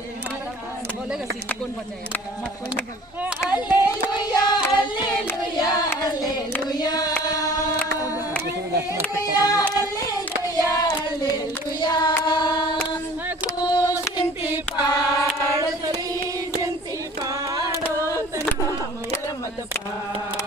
बोलेगा सीटी कौन बजाएगा मत कोई नहीं बोल hallelujah hallelujah hallelujah hallelujah hallelujah hallelujah खुशिंती पाड़ जरी जंती पाड़ो तन्हा मत पाड़